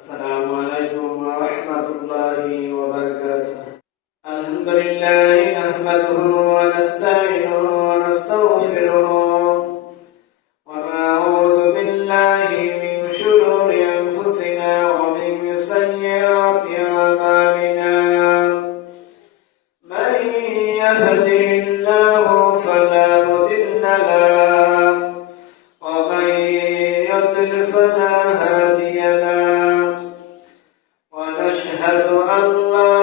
السلام عليكم ورحمة الله وبركاته. الحمد لله نحمده ونستعينه ونستغفره ونعوذ بالله من شرور أنفسنا ومن سيئات أعمالنا. من يهده الله فلا مضل له ومن يضلل فلا هادي له. ونشهد أن لا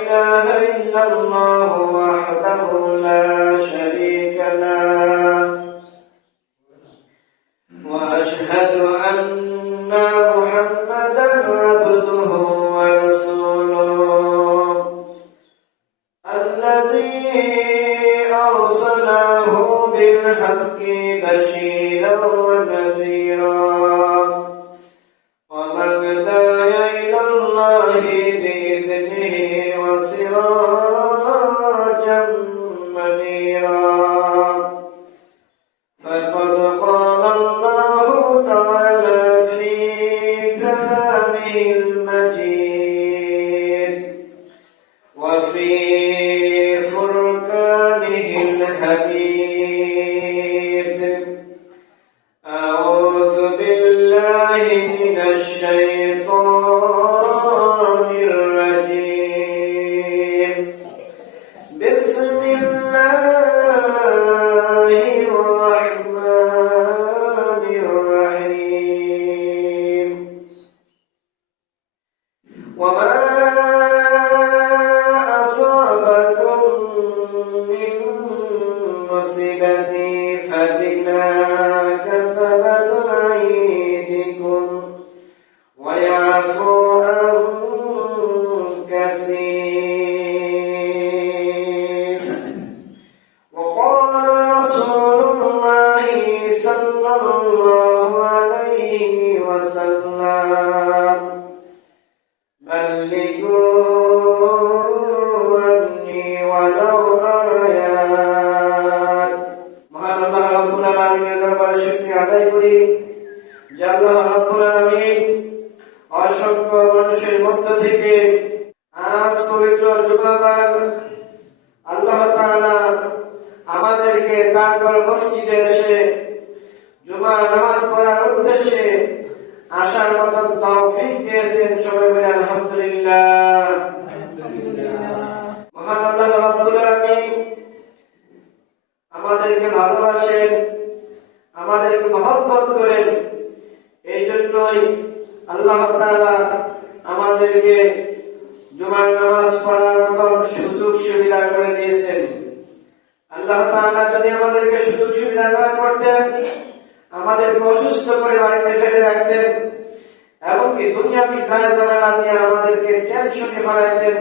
إله إلا الله وحده لا شريك له. وأشهد أن محمدا عبده ورسوله الذي أرسله بالحق بشيرا ونذيرا ومن دعا إلى الله بإذنه وسراجا منيرا. فقد قال الله تعالى في كلامه المجيد وفي فرقانه الحميد: أعوذ بالله من الشيطان الرجيم. بسم الله الرحمن الرحيم. وما أصابكم من مصيبة فبما كسبت أيديكم ويعفو عن كثير. وقال رسول الله صلى الله عليه وسلم: بلغوا عني ولو آيات. মহান আল্লাহ রাব্বুল আলামিনের দরবারে শুকরিয়া আদায় করি যে আল্লাহ রাব্বুল আলামিন অসংখ্য মানুষের মধ্য থেকে আজ পবিত্র জুমাবার আল্লাহ তাআলা আমাদেরকে তারপর মসজিদে এসে জুমা নামাজ পড়ার উদ্দেশ্যে আসার মতো তৌফিক দিয়েছেন। সবাই বলে আলহামদুলিল্লাহ। মহান আল্লাহ রাব্বুল আলামিন আমাদেরকে ভালোবাসেন, আমাদেরকে মহব্বত করেন। এই জন্যই আল্লাহ তাআলা আমাদেরকে জুমার নামাজ পড়ার মতো সুযোগ সুবিধা করে দিয়েছেন। আল্লাহ তাআলা যদি আমাদেরকে সুযোগ সুবিধা না করতেন, আমাদেরকে অসুস্থ করে বাড়িতে ফেলে রাখতেন এবং কি দুনিয়াবি ঝামেলা দিয়ে আমাদেরকে টেনশনে ফেলাইতেন,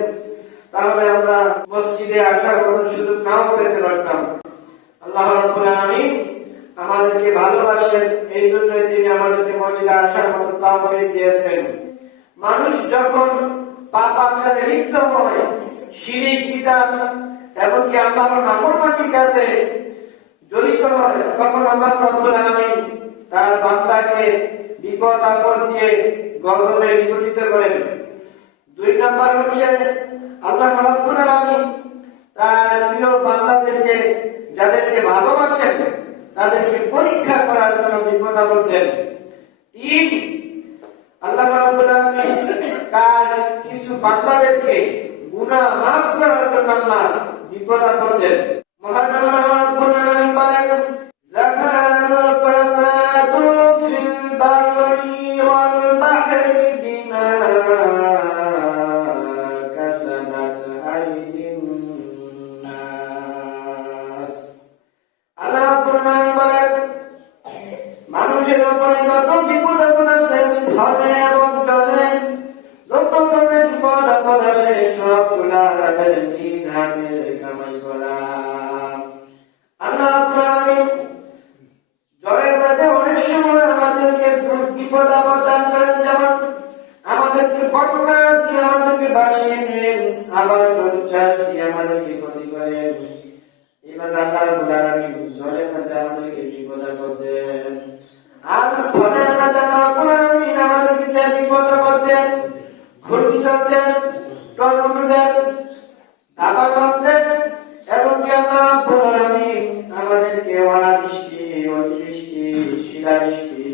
তাহলে আমরা মসজিদে আসার কোনো সুযোগ নাও পেতে পারতাম। আল্লাহ রাব্বুল আলামিন আমাদেরকে ভালোবাসেন, এই জন্য তিনি আমাদেরকে মসজিদে আসার মতো তৌফিক দিয়েছেন। মানুষ যখন পাপ আচরণে লিপ্ত হয়, শিরক বিদআত এবং কি আল্লাহর নাফরমানি কাজে জড়িত হয়, তখন আল্লাহ রাব্বুল আলামিন তার বান্দাকে বিপদ আপদ দিয়ে গজবে নিপতিত করেন। 2 নম্বর হচ্ছে আল্লাহ রাব্বুল আলামিন তার প্রিয় বান্দাদেরকে, যাদেরকে ভালোবাসেন, তাদেরকে পরীক্ষা করার জন্য বিপদ আপদ দেন। 3, আল্লাহ রাব্বুল আলামিন তার কিছু বান্দাদেরকে গুনাহ মাফ করার জন্য আল্লাহ বিপদ আপদ দেন। মহান আল্লাহ রাব্বুল আলামিন বলেন: যাকাল ফাসাদু ফিল বাররি ওয়াল বাহরি বিমা কাসাবাত আইদিন নাস। আল্লাহ রাব্বুল আলামিন বলেন, মানুষের উপরে যত বিপদ আপদ আসে, স্থলে এবং জলে যত ধরনের বিপদ আপদ আসে, সবগুলা তাদের নিজ হাতের কামাই করা। আল্লাহ রাব্বুল আলামিন জলের মধ্যে অনেক সময় আমাদেরকে বিপদ আপদ দান করেন, যেমন আমাদেরকে বন্যা দিয়ে আমাদেরকে ভাসিয়ে নেন, আবার জলোচ্ছ্বাস দিয়ে আমাদেরকে ক্ষতি করেন। এবার আল্লাহ রাব্বুল আলামিন জলের মধ্যে আমাদেরকে বিপদ আপদ দেন। আর স্থলের মধ্যে আল্লাহ রাব্বুল আলামিন আমাদেরকে যে বিপদ আপদ ঘূর্ণিঝড় দেন, টর্নেডো দেন, দাবানল দেন, এবং কি আল্লাহ রাব্বুল আলামিন আমাদেরকে অনাবৃষ্টি, অতিবৃষ্টি, শিলাবৃষ্টি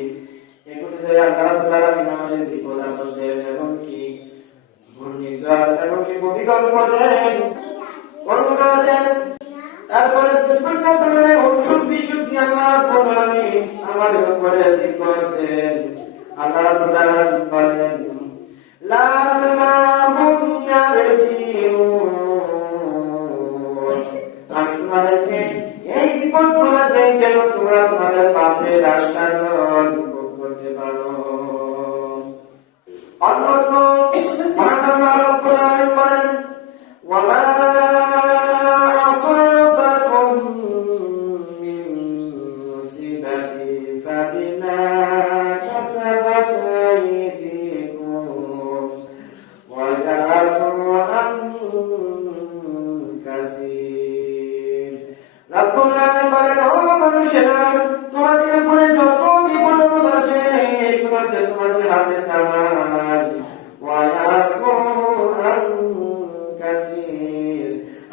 এগুলি যে আল্লাহ রাব্বুল আলামিন আমাদের বিপদ আপদ দেন, এবং কি ঘূর্ণিঝড় এবং কি ভূমিকম্প দেন, করোনা দেন, তারপরে বিভিন্ন ধরনের অসুখ বিসুখ দিয়ে আল্লাহ রাব্বুল আলামিন আমাদের উপরে বিপদ দেন। আল্লাহ রাব্বুল আলামিন বলেন লাআল্লাহুম ইয়ারজিউন, আমি তোমাদেরকে এই বিপদগুলো দেই যেন তোমরা তোমাদের পাপের আস্বাদন ভোগ করতে পারো। অন্যত্র মহান আল্লাহ রাব্বুল আলামিন বলেন ওয়ামা আসাবাকুম মিন মুসিবাতিন ফাবিমা কাসাবাত আইদিকুম ওয়া ইয়াফু আন কাসীর। রাব্বুল আলামিন বলেন ও মানুষেরা, তোমাদের উপরে যত বিপদ আপদ আসে এগুলো আছে তোমাদের হাতের কামাই। ওয়া ইয়াফু আন কাসীর,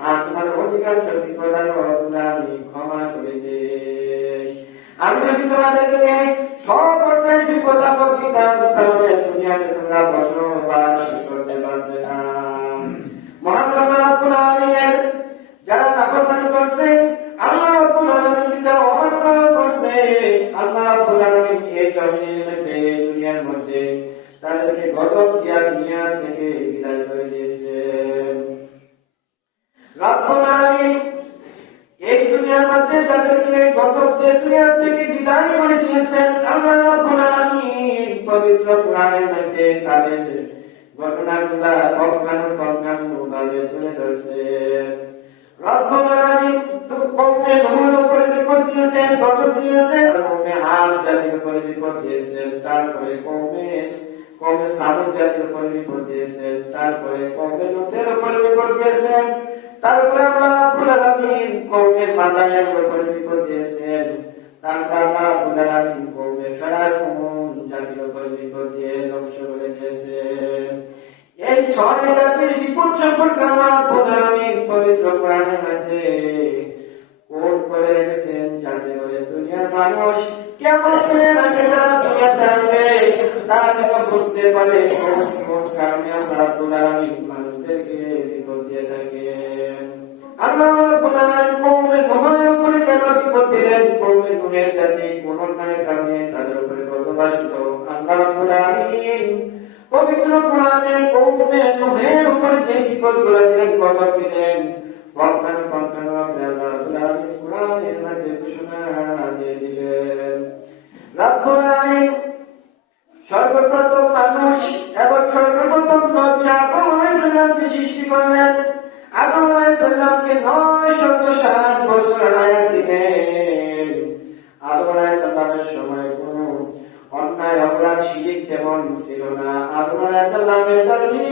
আর তোমার অধিকাংশ বিপদ আপদগুলো আমি ক্ষমা করে দেই। আমি যদি তোমাদেরকে সব অর্থের বিপদ আপদ দিতাম তাহলে দুনিয়াতে তোমরা বসবাস করতে পারবে না। মহান আল্লাহ রাব্বুল আলামিনের যারা নাফরমানি করছে, আল্লাহ রাব্বুল আলামিনকে যারা অমান্য করছে, আল্লাহ রাব্বুল আলামিন এই জমিনের মধ্যে, দুনিয়ার মধ্যে তাদেরকে গজব দিয়া দুনিয়া থেকে বিদায় করে দিয়েছেন। রাব্বুল আলামিন এই দুনিয়ার মধ্যে যাদেরকে গজব দিয়ে দুনিয়া থেকে বিদায় করে দিয়েছেন, আল্লাহ রাব্বুল আলামিন পবিত্র কোরআনের মধ্যে তাদের ঘটনাগুলা পঙ্খানুপঙ্খানুভাবে তুলে ধরেছেন। রাব্বুল আলামিন কওমে নূহের উপরে বিপদ দিয়েছেন, গজব দিয়েছেন, কওমে আদ জাতির উপরে বিপদ দিয়েছেন, তারপরে কওমে সামুদ জাতির উপরে বিপদ দিয়েছেন, তারপরে কওমে লূতের উপরে বিপদ দিয়েছেন, তারপরে আল্লাহ রাব্বুল আলামিন কওমে মাদায়ানের উপরে বিপদ দিয়েছেন, তারপরে আল্লাহ রাব্বুল আলামিন কওমে ফিরআউন জাতির উপরে বিপদ দিয়ে ধ্বংস করে দিয়েছেন। এই ছয় জাতির বিপদ সম্পর্কে আল্লাহ রাব্বুল আলামিন পবিত্র কোরআনের মধ্যে কোট করে রেখেছেন, যাতে করে দুনিয়ার মানুষ কিয়ামতের আগে যারা দুনিয়াতে আসবে তারা যেন বুঝতে পারে কোন কারণে আল্লাহ রাব্বুল আলামিন মানুষদেরকে বিপদ দিয়ে থাকেন। আল্লাহ রাব্বুল আলামিন কওমে নূহের উপরে কেন বিপদ দিলেন? কওমে নূহের জাতি কোন অন্যায়ের কারণে তাদের উপরে গজব আসলো। আল্লাহ রাব্বুল আলামিন পবিত্র কোরআনে কওমে নূহের উপরে যে বিপদগুলো দিলেন, গজব দিলেন, পঙ্খানুপঙ্খানু আল্লাহ রাব্বুল আলামিন কোরআনের মধ্যে ঘোষণা দিয়ে দিলেন। রাব্বুল আলামিন সর্বপ্রথম মানুষ এবং সর্বপ্রথম নবী আদম আলাইহিস সালামকে সৃষ্টি করলেন। আদম আলাইহিস সালামকে 960 বছর হায়াত দিলেন। আদম আলাইহিস সালামের সময় কোনো অন্যায় অপরাধ শিরক তেমন ছিল না। আদম আলাইহিস সালামের জাতি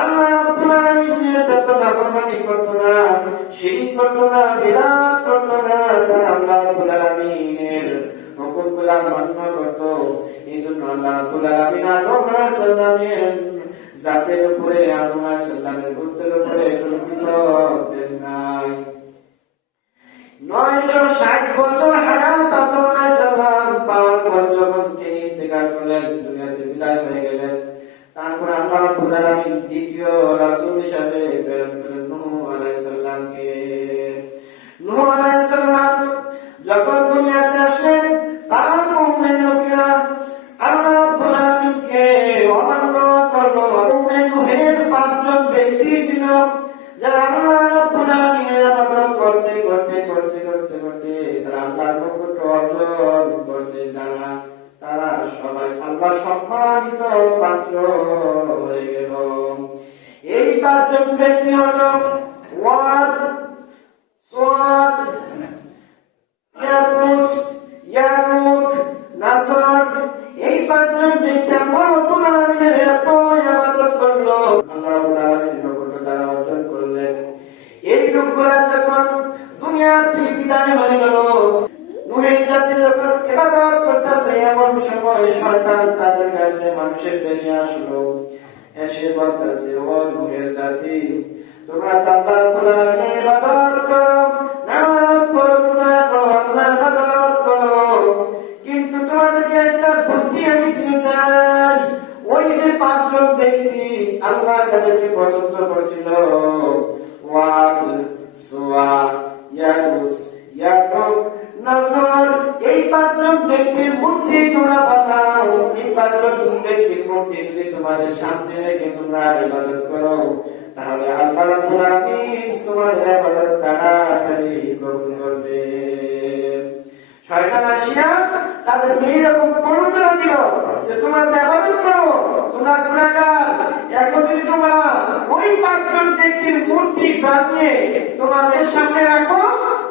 আল্লাহ রাব্বুল আলামিনের তত নাফরমানি করতো না, শিরক করতো না, বিদআত করতো না, তারা আল্লাহ রাব্বুল আলামিনের হুকুমগুলো মান্য করতো। এইজন্য আল্লাহ রাব্বুল আলামিন আদম আলাইহিস সালামের জাতের উপরে, আদম আলাইহিস সালামের গোত্রের উপরে কোনো বিপদ দেন নাই। 960 বছর হায়াত আদম আলাইহিস সালাম পাওয়ার পর যখন তিনি ইন্তেকাল করলেন, দুনিয়াতে বিদায় হয়ে গেলেন, তারপর আল্লাহ রাব্বুল আলামিন দ্বিতীয় রাসূল হিসেবে প্রেরণ করলেন নূহ আলাইহিস সালামকে। নূহ আলাইহিস সালাম যখন দুনিয়াতে আসলেন, তার কওমের লোকেরা আল্লাহ রাব্বুল আলামিনকে অমান্য করলো। কওমে নূহের 5 জন ব্যক্তি ছিল যারা আল্লাহ রাব্বুল আলামিনের ইবাদত করতে করতে করতে করতে করতে তারা আল্লাহর নৈকট্য অর্জন করছে। তারা সবাই আল্লাহ সম্মানিত পাত্র হয়ে গেল। এই 5 জন ব্যক্তি হলো ওয়াদ, সুয়াদ, ইয়াগুস, ইয়াগুক, নাসর। এই 5 জন ব্যক্তি আল্লাহ রাব্বুল আলামিনের এত ইবাদত করলো, আল্লাহ রাব্বুল আলামিনের নৈকট্য তারা অর্জন করলেন। এই লোকগুলা যখন দুনিয়া থেকে বিদায় হয়ে গেল, নূহের জাতি যখন ইবাদত করতেছে, এমন সময় শয়তান তাদের কাছে মানুষের বেশে আসলো। এসে বলতেছে, ও নূহের জাতি, তোমরা আল্লাহ রাব্বুল আলামিনের ইবাদত করো, নামাজ পড়ো, রোজা করো, আল্লাহর ইবাদত করো, কিন্তু তোমাদেরকে একটা বুদ্ধি আমি দিয়ে যাই। ওই যে পাঁচজন ব্যক্তি আল্লাহ তাদেরকে পছন্দ করেছিল, ওয়াদ, সুয়া, ইয়াগুস, ইয়াকুব, নাসর, এই পাঁচজন ব্যক্তির মূর্তি তোমরা বানাও। এই পাঁচজন ব্যক্তির মূর্তি যদি তোমাদের সামনে রেখে তোমরা ইবাদত করো, তাহলে আল্লাহ রাব্বুল আলামিন তোমার ইবাদত তাড়াতাড়ি কবুল করবে। শয়তান আসিয়া তাদেরকে এইরকম প্ররোচনা দিল যে তোমরা ইবাদত করো, তোমরা গুনাহগার, এখন যদি তোমরা ওই পাঁচজন ব্যক্তির মূর্তি বানিয়ে তোমাদের সামনে রাখো,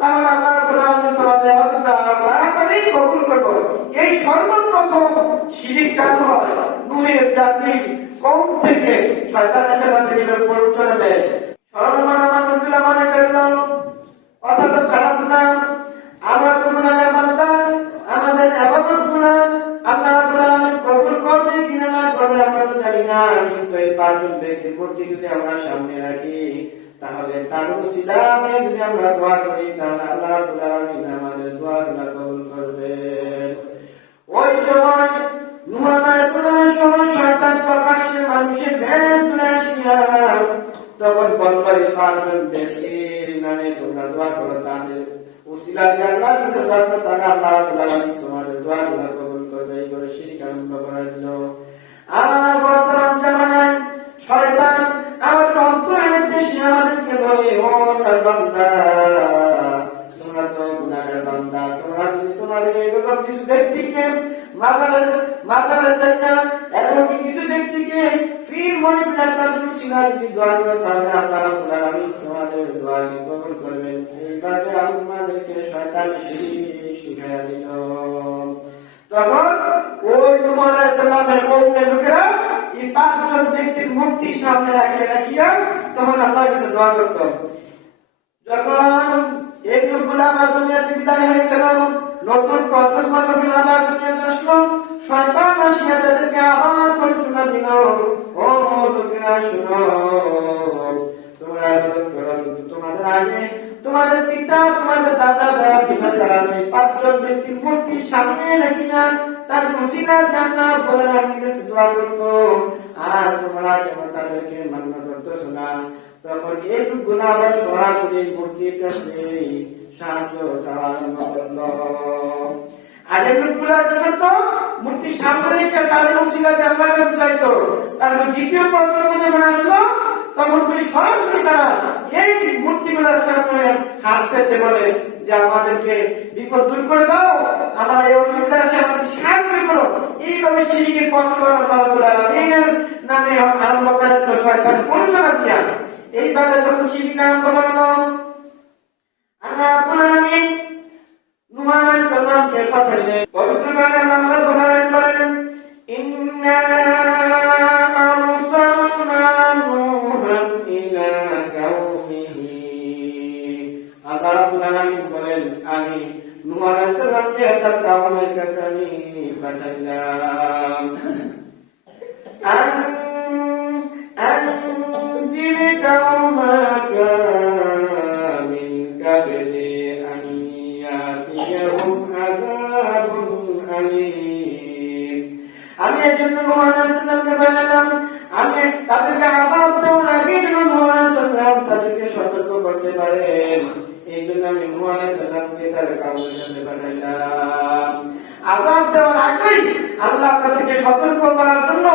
তাহলে আল্লাহ রাব্বুল আলামিন তোমাদের ইবাদত তাড়াতাড়ি কবুল করবে। এই সর্বপ্রথম শিরক চালু হয় নূহের জাতির কওম থেকে। শয়তান এসে তাদেরকে প্ররোচনা দেয়। সরলমনা মানুষগুলা মনে করল কথা তো খারাপ না, আমরা তো গুনাহগার বান্দা, আমাদের ইবাদত গুনাহ, আল্লাহ রাব্বুল আলামিন কবুল করবে কিনা না করবে আমরা তো জানি না, কিন্তু এই পাঁচজন ব্যক্তির মূর্তি যদি আমরা সামনে রাখি, তাহলে তার উসিলাতে যদি আমরা দোয়া করি, তাহলে আল্লাহ রাব্বুল আলামিন আমাদের দোয়াগুলো কবুল করবেন। ওই সময় নূহ আলাইহিস সালামের সময় শয়তান প্রকাশ্যে মানুষের ধ্যান তুলে আসিয়া তখন বলবার পাঁচজন ব্যক্তির নামে তোমরা দোয়া করো, তাদের উসিলাতে আল্লাহর কাছে দোয়া করো, তাহলে আল্লাহ রাব্বুল আলামিন তোমাদের দোয়াগুলো কবুল করবে। এই করে শিরক আরম্ভ করা দিল। আর বর্তমান জামানায় শয়তান আমাদের অন্তরের দেশে আমাদেরকে বলে, ও আল্লাহর বান্দা, তোমরা তো গুনাহগার বান্দা, তোমরা যদি তোমাদের এগুলো কিছু ব্যক্তিকে মাজারের জায়গা এবং কিছু ব্যক্তিকে ফির মনে করে তাদের সিনার যদি দোয়া করো, তাহলে আল্লাহ রাব্বুল আলামিন তোমাদের দোয়াকে কবুল করবেন। এইভাবে আমাদেরকে শয়তান শিখাইয়া দিল। তখন ওই নূহ আলাইহিস সালামের কওমের লোকেরা এই পাঁচজন ব্যক্তির মূর্তি সামনে রাখিয়া তখন আল্লাহর কাছে দোয়া করত। যখন এই লোকগুলো আবার দুনিয়াতে বিদায় হয়ে গেল, নতুন প্রজন্ম যখন আবার দুনিয়াতে আসলো, শয়তান আসিয়া তাদেরকে আবার প্ররোচনা দিল, ও লোকেরা শুনো, তোমরা ইবাদত করো, কিন্তু তোমাদের আগে তোমাদের পিতা তোমাদের দাদা যারা ছিল, তারা এই পাঁচজন ব্যক্তির মূর্তির সামনে রাখিয়া তার উসিলা জান্নাত বলে আল্লাহর কাছে দোয়া করত, আর তোমরা কেমন তাদেরকে মান্য করতেছো না। তখন এই লোকগুলো আবার সরাসরি মূর্তির কাছে সাহায্য চাওয়া আরম্ভ করলো। আর এই লোকগুলো যখন তো মূর্তির সামনে রেখে তাদের উসিলাতে আল্লাহর কাছে চাইতো, তারপর দ্বিতীয় প্রজন্ম যখন আসলো, তখন সরাসরি তারা এই মূর্তিগুলোর সামনে হাত পেতে বলে যে আমাদেরকে বিপদ দূর করে দাও, আমরা এই অসুবিধা আছে, আমাদের সাহায্য করো। এইভাবে শিরকের প্রচলন নামে আরম্ভ করে শয়তান প্ররোচনা দিয়া এইভাবে যখন শিরক আরম্ভ করল, আল্লাহ রাব্বুল আলামিন নূহ আলাইহিস সালামকে পাঠালেন। পবিত্র কোরআনে আল্লাহ বলেন, ইন্না আরসালনা নূহান ইলা কাওমিহি। আল্লাহ রাব্বুল আলামিন বলেন, আমি নূহ আলাইহিস সালামকে তার কওমের কাছে আমি পাঠাইলাম। أنذر قومك من قبل أن يأتيهم عذاب أليم। আমি এজন্য নূহ আলাইহিস সালামকে বললাম, আমি তাদেরকে আযাব দেওয়ার আগে যেন নূহ আলাইহিস সালাম তাদেরকে সতর্ক করতে পারেন, এই জন্য আমি নূহ আলাইহিস সালামকে তার কওমের কাছে পাঠাইলাম। আযাব দেওয়ার আগেই আল্লাহ তাদেরকে সতর্ক করার জন্য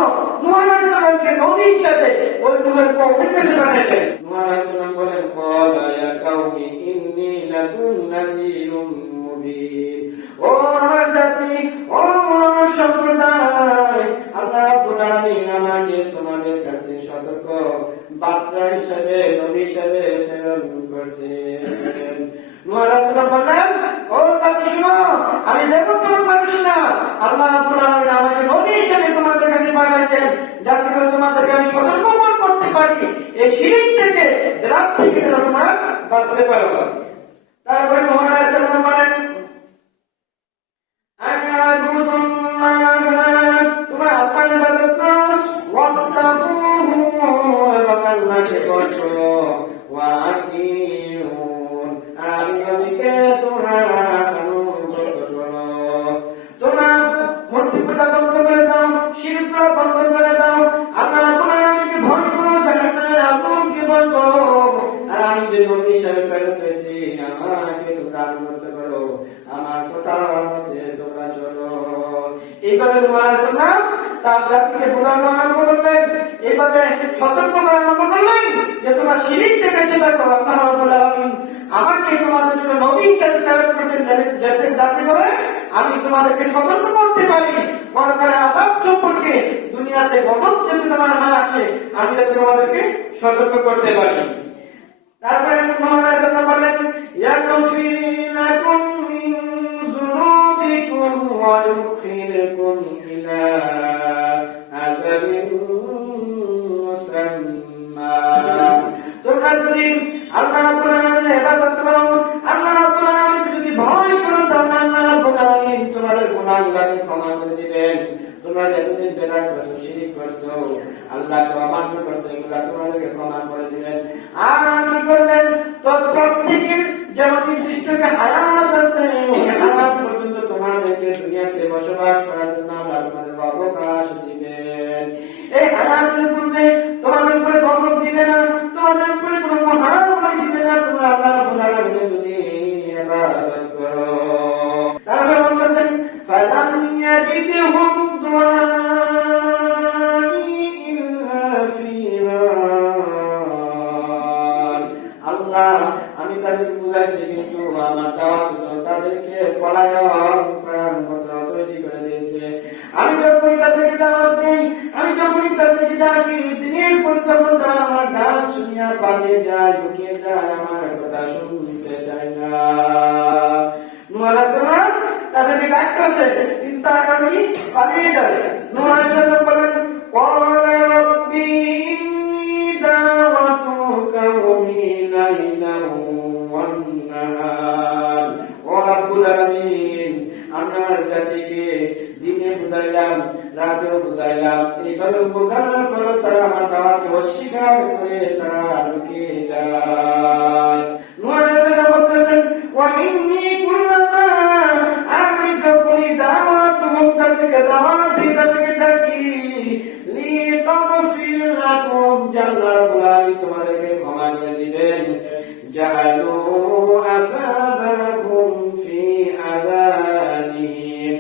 নূহ আলাইহিস সালামকে নবী হিসেবে ওই নূহের কওমের কাছে পাঠাইলেন। নূহ আলাইহিস সালাম বলেন, ক্বালা ইয়া কাওমি ইন্নী লাকুম নাযীরুম মুবিন। ও আমার জাতি, ও আমার সম্প্রদায়, আল্লাহ রাব্বুল আলামিন আমাকে তোমাদের কাছে সতর্ক বার্তা হিসেবে নবী হিসেবে প্রেরণ করেছেন। নূহ আলাইহিস সালাম বললেন, ও জাতি শুনো, আমি দেখো তোমার মানুষ না, আল্লাহ রাব্বুল আলামিন আমাকে নবী হিসেবে তোমাদের কাছে পাঠাইছেন, যাতে করে তোমাদেরকে আমি সতর্ক করতে পারি এই শিরক থেকে, বিদআত থেকে তোমরা বাঁচতে পারো। তারপরে নূহ আলাইহিস সালাম বলেন, তোমরা আল্লাহর ইবাদত করো, ওয়াত্তাকু বন্ধ করে দাও। আল্লাহ রাব্বুল আলামিনকে ভয় করো, জাহান্নামের আগুনকে ভয় করো। আর আমি যে নবী হিসেবে প্রেরিত হয়েছি, আমাকে তোমরা আনুগত্য করো, আমার কথা মতে তোমরা চলো। এইভাবে নূহ আলাইহিস সালাম তার জাতিকে বোঝানো আরম্ভ করলেন, এইভাবে সতর্ক করা আরম্ভ করলেন যে তোমরা শিরিক থেকে বেঁচে থাকো। আল্লাহ রাব্বুল আলামিন আমাকে তোমাদের জন্য নবী হিসেবে প্রেরণ করেছেন, যাতে করে আমি তোমাদেরকে সতর্ক করতে পারি পরকালের আযাব সম্পর্কে। দুনিয়াতে গজব যদি তোমার না আসে, আমি যাতে তোমাদেরকে সতর্ক করতে পারি। তারপরে মুহাম্মদ সাল্লাল্লাহু আলাইহি ওয়াসাল্লাম ইয়াগফির লাকুম মিন যুনুবিকুম ওয়া ইউখিরকুম ইলা আযাবিন মুসাম্মা। তোমরা যদি আল্লাহ রাব্বুল আলামিনের ইবাদত করো, আল্লাহ রাব্বুল আলামিনকে যদি ভয় করো, তাহলে আল্লাহ রাব্বুল আলামিন তোমাদের গুনাহগুলোকে ক্ষমা করে দিবেন। তোমরা যতদিন বেদাত করছো, শিরিক করছো, আল্লাহকে অমান্য করছো, এগুলো তোমাদেরকে ক্ষমা করে দিবেন। আর কি করবেন? তো প্রত্যেকের যেমন নির্দিষ্ট হায়াত আছে, হায়াত পর্যন্ত তোমাদেরকে দুনিয়াতে বসবাস করার জন্য আল্লাহ তোমাদের অবকাশ দিবেন। এই হায়াতের পূর্বে তোমাদের উপরে গজব দিবে না, তোমাদের উপরে কোনো মহামারী দিবে না, তোমরা আল্লাহ রাব্বুল আলামিনের যদি ইবাদত করো। তারপরে বলতেছেন ফালাম ইয়াজিদহুম দুআই ইল্লা ফিরার। আল্লাহ আমি তাদেরকে বুঝাইছি, কিন্তু আমার দাওয়াত তাদেরকে পলায়ন করার মতো তৈরি করে দিয়েছে। আমি যখনই তাদেরকে দাওয়াত দিই, আমি যখনই তাদেরকে ডাকি, দিনের পর তখন তারা আমার ডাক শুনিয়া পালিয়ে যায়, লুকিয়ে যায়, আমার কথা শুনতে চায় না। নূহ আলাইহিস সালাম তাদেরকে ডাকতেছে, কিন্তু তারা কি পালিয়ে যায়। নূহ আলাইহিস সালাম বলেন ক্বালা রাব্বি ইন্নী দাওয়াতু কওমি লাইলান ওয়ান নাহার। ও রাব্বুল আলামিন, আমি আমার জাতিকে দিনে বুঝাইলাম, রাতেও বুঝাইলাম, এইভাবে বোঝানোর পর তারা আমার দাওয়াতকে অস্বীকার করে তারা লুকিয়ে যায়। নূহ আলাইহিস সালাম বলতেছেন ওয়া ইন্নী কুল্লামা, আমি যখনই দাওয়াত তাদেরকে দাওয়াত দিই, তাদেরকে ডাকি, লিতাগফির লাকুম, আল্লাহ রাব্বুল আলামিন তোমাদেরকে ক্ষমা করে দিবেন, জাআলু আসাবাকুম ফি আযানিহিম।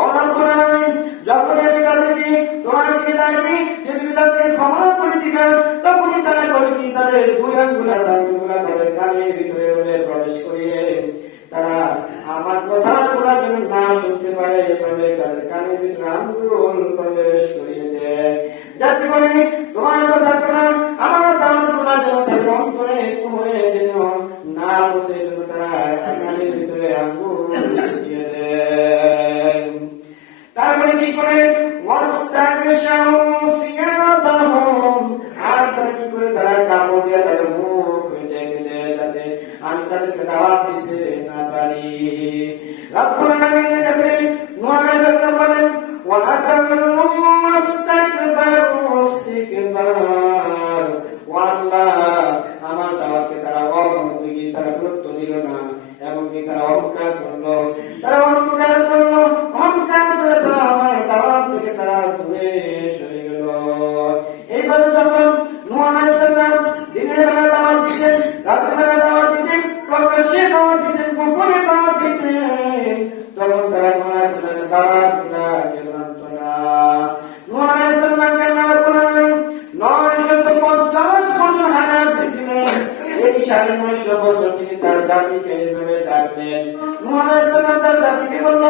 ও রাব্বুল আলামিন, যখন আমি তাদেরকে তোমাকে ডাকি, যদি তাদেরকে ক্ষমা করে দিবেন, তখনই তারা করে কি তাদের দুই আঙ্গুলা তাদের কানের ভিতরে প্রবেশ করিয়ে তারা আমার কথাগুলো যেন না শুনতে পারে, এভাবে তাদের কানের ভিতরে আঙ্গুল প্রবেশ করিয়ে দেয়, যাতে করে তোমার কথাগুলো, আমার দাওয়াতগুলো যেন তাদের অন্তরে হয়ে যেন না বসে, যেন তারা কানের ভিতরে আঙ্গুল দিয়ে দেয়। তারপরে কি করে ওয়াস্তাগশাউ সিয়াবাহুম, আর তারা কি করে তারা কাপড় দিয়ে তাদের মুখ ঢেকে দেয়, যাতে আমি তাদেরকে দাওয়াত দিতে না পারি। রাব্বুল আলামিনের কাছে নূহ আলাইহিস সালাম বলেন ওয়া আসারু ওয়াস্তাকবারু ইস্তিকবার। ওয়া আল্লাহ, আমার দাওয়াতকে তারা অমনোযোগী, তারা গুরুত্ব দিল না, এমনকি তারা অহংকার করলো, অহংকার করে তারা আমার দাওয়াত থেকে তারা দূরে সরে গেল। এইভাবে যখন নূহ আলাইহিস সালাম দিনের বেলা দাওয়াত দিতেন, রাতের বেলা দাওয়াত দিতেন, প্রকাশ্যে দাওয়াত দিতেন, গোপনে দাওয়াত দিতেন, তখন তারা নূহ আলাইহিস সালামের দাওয়াতগুলোকে মানত না। নূহ আলাইহিস সালামকে আল্লাহ রাব্বুল আলামিন 950 বছর হায়াত দিয়েছিলেন। এই 950 বছর তিনি তার জাতিকে এইভাবে ডাকলেন। নূহ আলাইহিস সালাম তার জাতিকে বলল,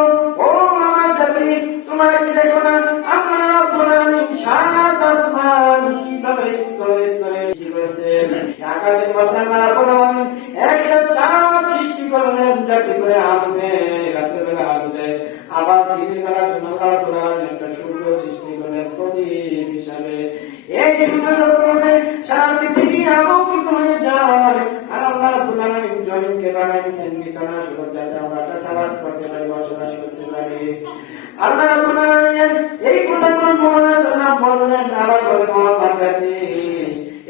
ও আমার জাতি, তোমরা কি দেখো না আল্লাহ রাব্বুল আলামিন সাত আসমান কিভাবে স্তরে স্তরে সৃষ্টি করেছেন। আকাশের মধ্যে আল্লাহ রাব্বুল আলামিন একটা চাঁদ সৃষ্টি করলেন, যাতে করে আলো দেয়, রাতের বেলা আলো দেয়। আবার দিনের বেলা আল্লাহ রাব্বুল আলামিন একটা সূর্য সৃষ্টি করলেন প্রদীপ হিসাবে। এই সূর্যের কারণে সারা পৃথিবী আলোকিত হয়ে যায়। আর আল্লাহ রাব্বুল আলামিন জমিনকে বানাইছেন বিছানা স্বরূপ, যাতে আমরা চাষাবাদ করতে পারি, বসবাস করতে পারি। আল্লাহ রাব্বুল আলামিন এই কথাগুলো নূহ আলাইহিস সালাম বললেন। আবার বলেন, ও আমার জাতি,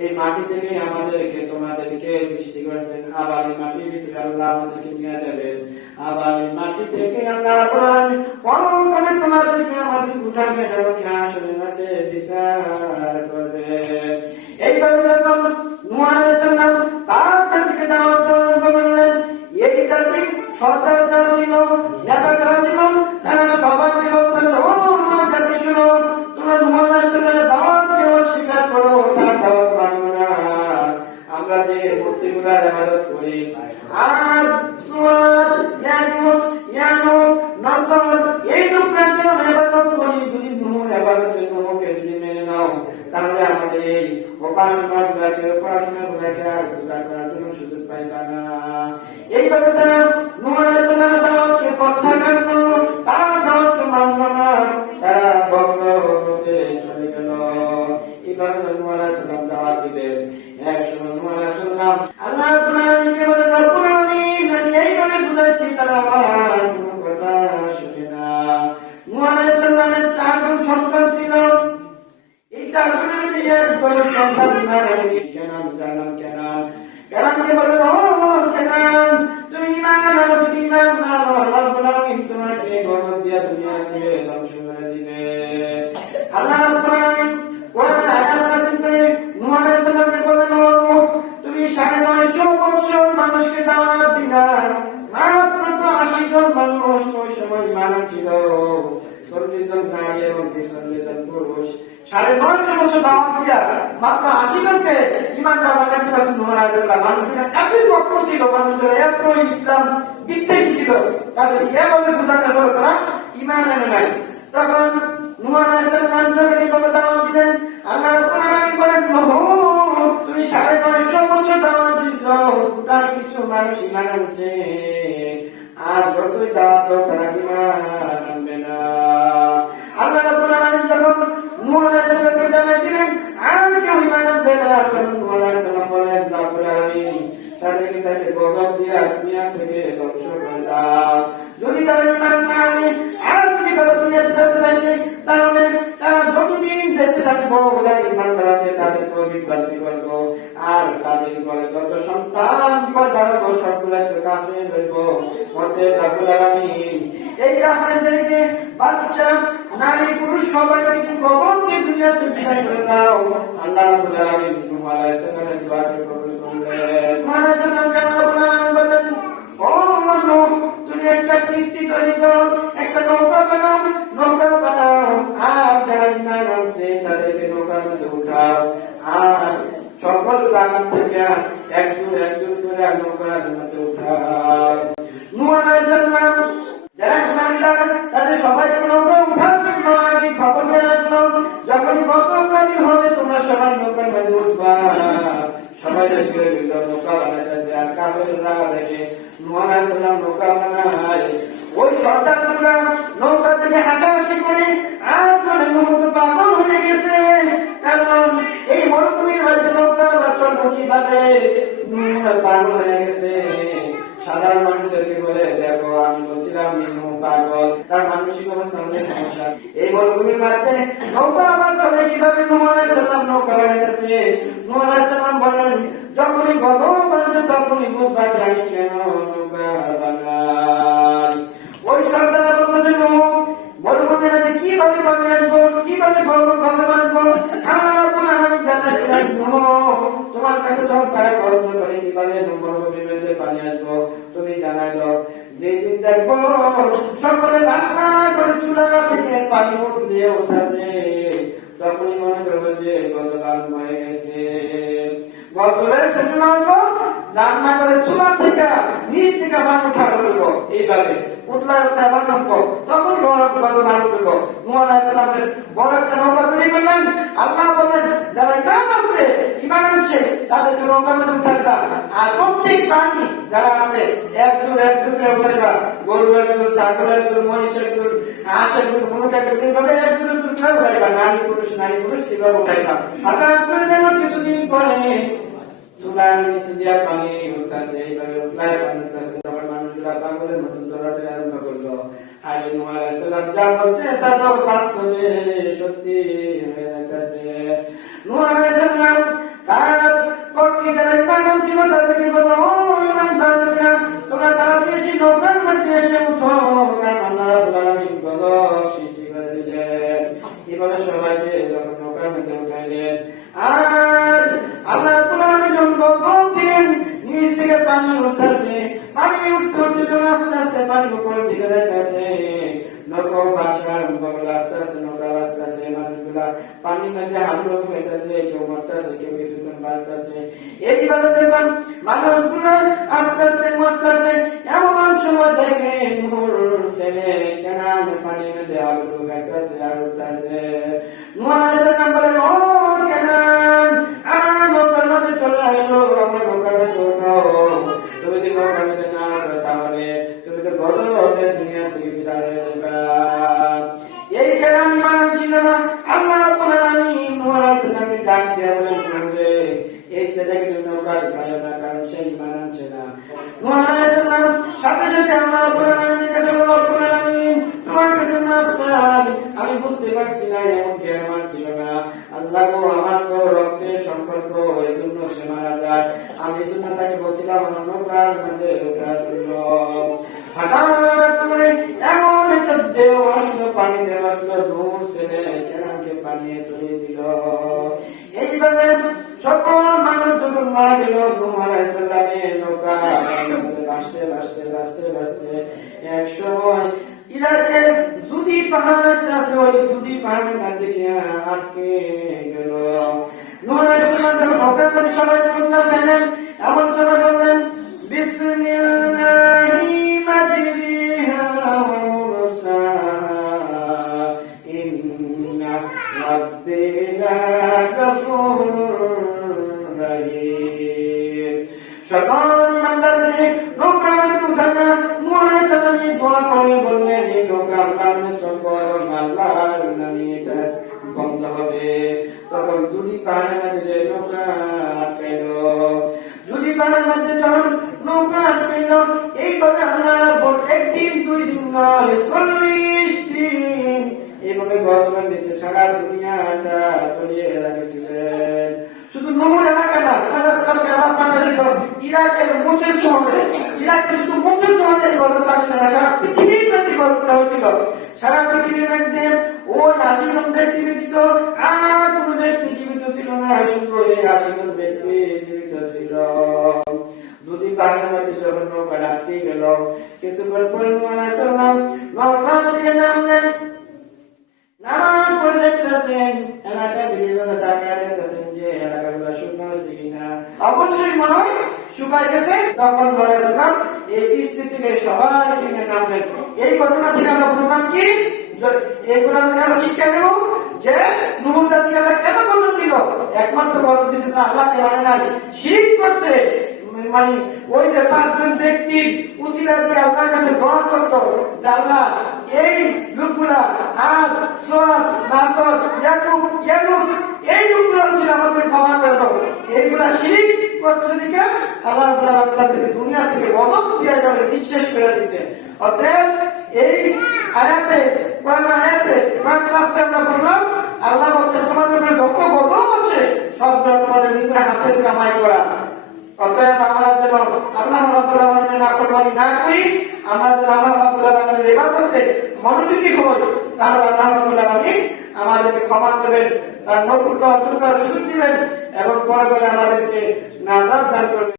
এই মাটি থেকে আমাদেরকে তোমাদেরকে সৃষ্টি করেছেন, আবার এই মাটির ভিতরে আল্লাহ আমাদেরকে নিয়ে যাবেন। আবার মাটি থেকে আল্লাহ বলেন পরকালে তোমাদেরকে আমাদের উঠাবে এবং হাসরের মাঠে বিচার করবে। এইভাবে যখন নূহ আলাইহিস সালাম তার জাতিকে দাওয়াত করলেন, এই জাতি সর্দার যারা ছিল, নেতা যারা ছিল, তারা সবাইকে বলতেছে, ও আমার জাতি শুনো, তোমরা নূহ আলাইহিস সালামের দাওয়াতকে অস্বীকার করো, তার দাওয়াত মানো না। আমরা যে মূর্তিগুলার ইবাদত করি, আজ সুয়াদ, ইয়ানুস, ইয়ানুক, নাসর, এই লোকদের ইবাদত করি, যদি নূহের ইবাদতের নূহকে যদি মেনে নাও, তাহলে আমাদের এই উপাসনাগুলাকে আর পূজা করার জন্য সুযোগ পাইবা না। এইভাবে তারা নূহ আলাইহিস সালামের দাওয়াতকে প্রত্যাখ্যান করলো, তার দাওয়াতকে মানল না, তারা ভগ্ন হতে চলে গেল। এইভাবে নূহ আলাইহিস সালাম দাওয়াত দিলেন। এক সময় নূহ আলাইহিস সালাম আল্লাহ তাআলাকে বলে, রব্বুল আলামিন, আমি এইভাবে বুঝাইছি, তারা আমার কোনো কথা শুনে না। নূহ আলাইহিস সালামের 4 জন সন্তান ছিল। এই 4 জনের মধ্যে একজন সন্তান কেনানকে বলে, ও কেনান, তুমি ঈমান আনো, যদি ঈমান না আনো, আল্লাহ রাব্বুল আলামিন তোমাকে গজব দিয়া দুনিয়াতে ধ্বংস করে দিবে। আল্লাহ রাব্বুল আলামিন কোরআনে আয়াত নাযিল করে নূহ আলাইহিস সালামকে বলেন, ও তুমি 950 বছর মানুষকে দাওয়াত দিলা, মাত্র তো 80 জন মানুষ ওই সময় ঈমান ছিল, 40 জন নারী এবং 40 জন পুরুষ। 950 বছর দাওয়াত দিয়া মাত্র 80 জনকে ঈমান দাওয়াত করতে পারছেন নূহ আলাইহিস সালাম। মানুষগুলো এতই বক্র ছিল, মানুষগুলো এত ইসলাম বিদ্বেষী ছিল, তাদের এভাবে বোঝাতে হলো তারা ঈমান আনে নাই। তখন নূহ আলাইহিস সালাম যখন এইভাবে দাওয়াত দিলেন, আল্লাহ রাব্বুল আলামিন বলেন, তুমি 950 বছর দাওয়াত দিছো, তার কিছু মানুষ ঈমান আনছে, আর যতই দাওয়াত দাও তারা ঈমান আনবে না। আল্লাহ রাব্বুল আলামিন যখন নূহ আলাইহিস সালামকে জানাই দিলেন আর কেউ ঈমান আনবে না, তখন নূহ আলাইহিস সালাম বলেন, রাব্বুল আলামিন তাদেরকে গজব দিয়া দুনিয়া থেকে ধ্বংস করে দাও। যদি তারা ঈমান না আনে আর যদি তারা দুনিয়াতে বেঁচে থাকে, তাহলে তারা যতদিন বেঁচে থাকবো যারা ঈমানদার আছে তাদেরকে বিভ্রান্তি করবো, আর তাদের ঘরে যত সন্তান জন্ম সবগুলা কাফের হইব। অতএব রাব্বুল আলামিন এই কাফেরদেরকে বাদশা, নারী, পুরুষ সবাইকে কবরকে দুনিয়াতে বিদায় করে দাও। আল্লাহ রাব্বুল আলামিন নূহ আলাইহিস সালামের দোয়াকে কবুল করলেন। নূহ আলাইহিস সালামকে আল্লাহ রাব্বুল আলামিন বললেন, ও নূহ, তুমি একটা কিস্তি তৈরি করো, একটা নৌকা বানাও, আর যারা ঈমান আনছে তাদেরকে নৌকার মধ্যে উঠাও, আর সকল বাগান থেকে একজন করে নৌকার মধ্যে উঠাও। নূহ আলাইহিস সালাম যারা ঈমানদার তাদের সবাইকে নৌকা উঠার জন্য আগে খবর দিয়ে রাখলো, যখন বকরবাজি হবে তোমরা সবাই নৌকার মধ্যে উঠবা। সবাই দেখে নৌকা বানাইতেছে, আর কাফেররা দেখে নূহ আলাইহিস সালাম নৌকা বানায়। ওই সর্দাররা নৌকা থেকে হাসাহাসি করে আর বলে, নূহ তো পাগল হয়ে গেছে, কারণ এই মরুভূমির মধ্যে নৌকা চলবো কিভাবে, নূহ পাগল হয়ে গেছে। সাধারণ মানুষদেরকে বলে, দেখো আমি বলছিলাম নূহ পাগল, তার মানসিক অবস্থা অনেক সমস্যা, এই মরুভূমির মধ্যে নৌকা আবার চলে কিভাবে। নূহ আলাইহিস সালাম নৌকা বানাইতেছে। নূহ আলাইহিস সালাম বলেন, যখনই গজব আসবে তখনই বুঝবা যে আমি কেন নৌকা বানাই। ওই সরকার বলতেছে, নূহ মরুভূমির মধ্যে কিভাবে পানি আসবো, কিভাবে কথা বানবো, আমি জানাই নূহ তোমার কাছে যখন তারা প্রশ্ন করে কিভাবে মরুভূমির মধ্যে পানি আসবো, তুমি জানাই দাও, যেদিন দেখবো সকলে রান্না করে চুলা থেকে পানি উঠলে উঠাছে, তখনই মনে করবো যে গতকাল হয়ে গেছে। রান্না করে চুলা থেকে নিচ থেকে পানি উঠা করবো, এইভাবে উঠলায় আবার ঢুকবো, তখন বড় পানি উঠবো। নূহ আলাইহিস সালামের বড় একটা নৌকা তৈরি করলেন। আল্লাহ বলেন, যারা ঈমান আছে, ঈমান আনছে তাদেরকে নৌকার মধ্যে উঠাইবা, আর প্রত্যেক প্রাণী যারা আছে একজন করে উঠাইবা, গরু একজন, ছাগল একজন, মহিষ একজন, হাঁস একজন, মুরগ একজন, এইভাবে একজন করে উঠাইবা, নারী পুরুষ এইভাবে উঠাইবা। আল্লাহ আপনারা যেন কিছুদিন পরে চুলার নিচে দিয়া পানি উঠতেছে, এইভাবে উঠলায় পানি উঠতেছে, তখন মানুষগুলা পাগলের মতন দৌড়াতে আরম্ভ করলো। আর নূহ আলাইহিস সালাম যা বলছে তা তো বাস্তবে সত্যি হয়ে যাচ্ছে। নূহ আলাইহিস সালাম তার পক্ষে যারা ঈমান ছিল তাদেরকে বলল, ও ঈমানদারেরা, তোমরা তাড়াতাড়ি এসে নৌকার মধ্যে হাঁটু খাইতেছে, কেউ মরতেছে, কেউ কিছুক্ষণ বাড়তেছে। এইভাবে দেখুন মানুষগুলো আস্তে আস্তে মরতেছে। এমন সময় দেখে নূর ছেলে কেনান পানির মধ্যে হাঁটু খাইতেছে আর উঠতেছে। নূহ আলাইহিস সালাম বলেন, ও কেনান, আমার নৌকার মধ্যে চলে আসো, আমার নৌকার মধ্যে ওঠো। তুমি যদি নৌকার মধ্যে না ওঠো তাহলে তুমি তো গজব হবে, দুনিয়া থেকে বিদায় হয়ে যাবে। এই কেনান মানা ছিল না। আল্লাহ রাব্বুল আলামিন নূহ আলাইহিস সালামকে ডাক দিয়ে বলেন, রে এই ছেলেকে নৌকায় উঠায়ো না, কারণ সে ঈমান আনছে না। নূহ আলাইহিস সালাম সাথে সাথে আল্লাহ রাব্বুল আলামিনের কাছে বলল, রব্বুল আলামিন তোমার কাছে মাফ চাই, আমি বুঝতে পারছি না, এমন কে আমার ছিল না। আল্লাহ গো, আমার তো রক্তের সম্পর্ক, এই জন্য সে মারা যায়। আমি এই জন্য তাকে বলছিলাম আমার নৌকার মধ্যে ওঠার জন্য। হঠাৎ করে এমন একটা ঢেউ আসলো, পানি ঢেউ আসলো, নূহ ছেলে কেনানকে পানিয়ে তুলে দিল। এইভাবে সকল মানুষ যখন মারা গেল, নূহ আলাইহিস সালামের নৌকা ভাসতে ভাসতে ভাসতে ভাসতে এক সময় ইরাকের জুদি পাহাড় আছে, ওই জুদি পাহাড়ের মধ্যে গিয়ে আটকে গেল। নূহ আলাইহিস সালাম যখন নৌকার মধ্যে সবাই বললেন, এমন সময় বললেন, বিসমিল্লাহি মাজরিহা ওয়া মুরসাহা ইন্না রাব্বি লাগাফুরুর রাহিম। সকল ইমানদারকে নৌকার মধ্যে উঠানো। নূহ আলাইহিস সালাম এই দোয়া করে বললেন, এই নৌকার কারণে সকল আল্লাহর নামে এটা বন্ধ হবে। তখন যদি পাহাড়ের মধ্যে যে নৌকা আটকাইল, যদি পাহাড়ের মধ্যে যখন নৌকা আটকাইল, এইভাবে আল্লাহ একদিন দুই দিন নয় 40 দিন এইভাবে গজবের নিচে সারা দুনিয়াটা চলিয়ে রেখেছিলেন। শুধু নূহ এলাকা না, আল্লাহ পাঠাইছিল ইরাকের মুসলিম শহরে। ইরাকের শুধু মুসলিম শহরে এই গজবটা আসলে না, সারা পৃথিবীর মধ্যে গজবটা হয়েছিল। সারা পৃথিবীর মধ্যে ওই 80 জন ব্যক্তি ব্যতীত আর কোন ব্যক্তি জীবিত ছিল না, শুধু এই 80 জন ব্যক্তি জীবিত ছিল। যদি পাহাড়ের মধ্যে যখন নৌকা ডাকতে গেল, কিছুক্ষণ পরে নূহ আলাইহিস সালাম নৌকা থেকে নামলেন। নামার পরে দেখতেছেন এলাকা দিকে তাকিয়ে দেখতেছেন যে এলাকাগুলো শুকনো হয়েছে কিনা। অবশ্যই মনে হয় শুকাই গেছে। তখন বলেছিলাম এই কিস্তি থেকে সবাই কিনে নামলেন। এই ঘটনা থেকে আমরা বুঝলাম কি, এইগুলো থেকে আমরা শিক্ষা নেব যে নূহ জাতিরা কেন বদল দিল। একমাত্র বদল দিচ্ছে তা আল্লাহকে মানে নাই, শিরক করছে। মানে ওই যে 5 জন ব্যক্তি উসিলা দিয়ে আল্লাহর কাছে দোয়া করতো যে আল্লাহ এই লোকগুলা আদ, সোয়াদ, নাসর, ইয়াকুব, ইয়ানুস এই লোকগুলো ছিল আমাদের ক্ষমা করে দাও। এইগুলা শিরক করছে দিকে আল্লাহ রাব্বুল আলামিন তাদেরকে দুনিয়া থেকে বদল দিয়ে একেবারে নিঃশেষ করে দিয়েছে। অতএব এই আয়াতে কোরআন ক্লাসে আমরা বললাম আল্লাহ বলছেন তোমাদের উপরে যত বদল আছে সবগুলো তোমাদের নিজের হাতের কামাই করা। অতএব আমরা যেন আল্লাহ রাব্বুল আলামিনের নাফরমানি না করি, আমরা যেন আল্লাহ রাব্বুল আলামিনের ইবাদতে মনোযোগী হই, তাহলে আল্লাহ রাব্বুল আলামিন আমাদেরকে ক্ষমা করবেন, তার নৈকট্য অর্জন করার সুযোগ দিবেন এবং পরকালে আমাদেরকে নাজাত দান করবেন।